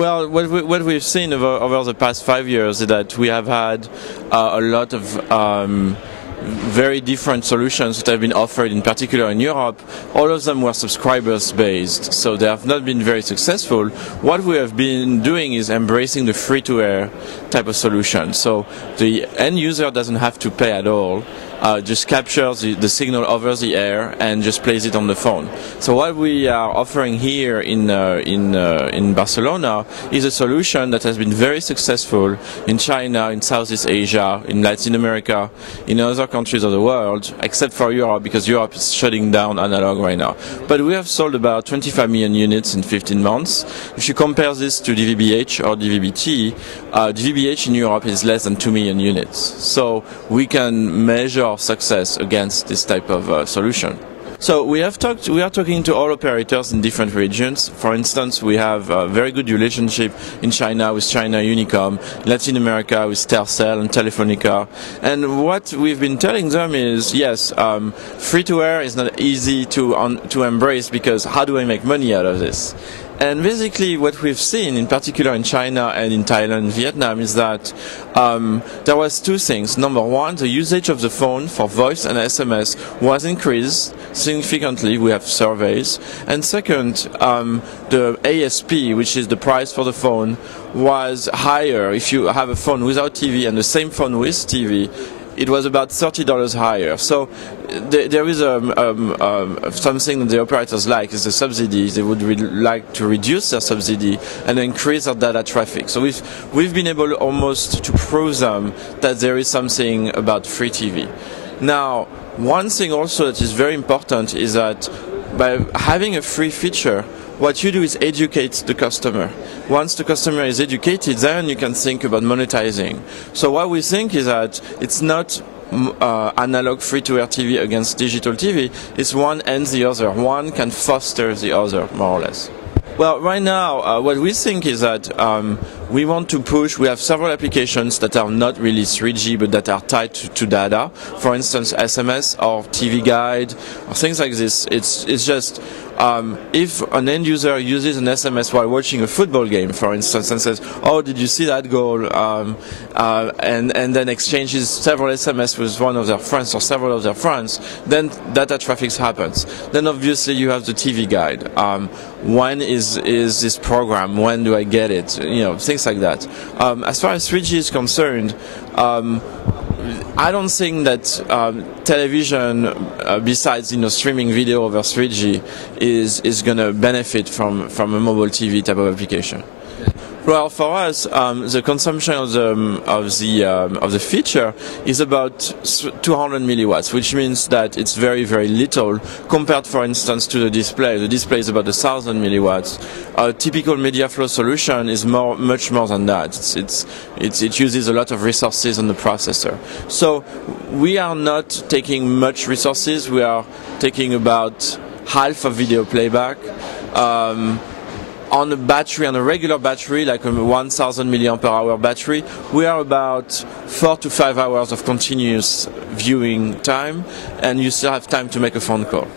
Well, what we've seen over the past 5 years is that we have had a lot of very different solutions that have been offered, in particular in Europe. All of them were subscribers based, so they have not been very successful. What we have been doing is embracing the free-to-air type of solution. So the end user doesn't have to pay at all, just captures the signal over the air and just plays it on the phone. So what we are offering here in Barcelona is a solution that has been very successful in China, in Southeast Asia, in Latin America, in other countries of the world, except for Europe, because Europe is shutting down analog right now. But we have sold about 25 million units in 15 months. If you compare this to DVB-H or DVB-T, DVB-H in Europe is less than 2 million units. So we can measure success against this type of solution. So we are talking to all operators in different regions. For instance, we have a very good relationship in China with China Unicom, Latin America with Telcel and Telefonica. And what we've been telling them is, yes, free-to-air is not easy to embrace, because how do I make money out of this? And basically what we've seen, in particular in China and in Thailand and Vietnam, is that there was two things. Number one, the usage of the phone for voice and SMS was increased significantly. We have surveys. And second, the ASP, which is the price for the phone, was higher. If you have a phone without TV and the same phone with TV, it was about $30 higher. So there is something that the operators like, is the subsidy. They would like to reduce their subsidy and increase their data traffic. So we've been able almost to prove them that there is something about free TV. Now, one thing also that is very important is that by having a free feature, what you do is educate the customer. Once the customer is educated, then you can think about monetizing. So what we think is that it's not analog free-to-air TV against digital TV. It's one and the other. One can foster the other, more or less. Well, right now, what we think is that we want to push. We have several applications that are not really 3G, but that are tied to data. For instance, SMS or TV guide or things like this. It's just if an end user uses an SMS while watching a football game, for instance, and says, "Oh, did you see that goal?" and then exchanges several SMS with one of their friends or several of their friends, then data traffic happens. Then obviously you have the TV guide. When is this program? When do I get it? You know, things like that. As far as 3G is concerned, I don't think that television, besides streaming video over 3G, is going to benefit from a mobile TV type of application. Well, for us, the consumption of the feature is about 200 milliwatts, which means that it's very, very little compared, for instance, to the display. The display is about 1,000 milliwatts. A typical media flow solution is much more than that. It uses a lot of resources on the processor. So we are not taking much resources. We are taking about half of video playback. On a battery, on a regular battery, like a 1,000 milliampere hour battery, we are about 4 to 5 hours of continuous viewing time, and you still have time to make a phone call.